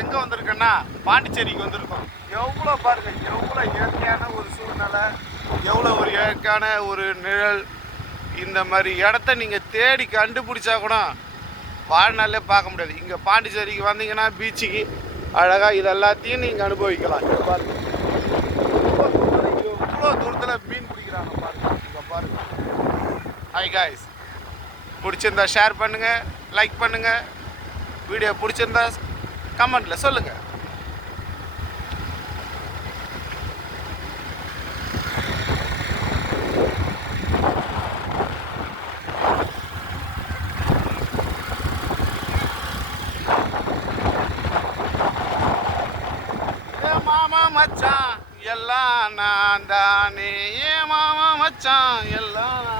எங்கே வந்திருக்கேன்னா பாண்டிச்சேரிக்கு வந்திருக்கோம். எவ்வளோ பாருங்கள், எவ்வளோ இயற்கையான ஒரு சூழ்நிலை, எவ்வளோ ஒரு இயற்கையான ஒரு நிழல். இந்த மாதிரி இடத்த நீங்கள் தேடி கண்டுபிடிச்சா கூட வாழ்நாளே பார்க்க முடியாது. இங்கே பாண்டிச்சேரிக்கு வந்தீங்கன்னா பீச்சுக்கு அழகாக இது எல்லாத்தையும் நீங்கள் அனுபவிக்கலாம். இங்கே பாருங்கள், எவ்வளோ தூரத்தில் மீன் பிடிக்கிறாங்க பாருங்கள். இங்கே பாருங்கள். ஹாய் காய்ஸ், பிடிச்சிருந்தா ஷேர் பண்ணுங்கள், லைக் பண்ணுங்கள். வீடியோ பிடிச்சிருந்தா கமெண்ட்டில் சொல்லுங்கள். மாமா மச்சான் எல்லாம் நான் தானே, ஏ மாமா மச்சான் எல்லாம்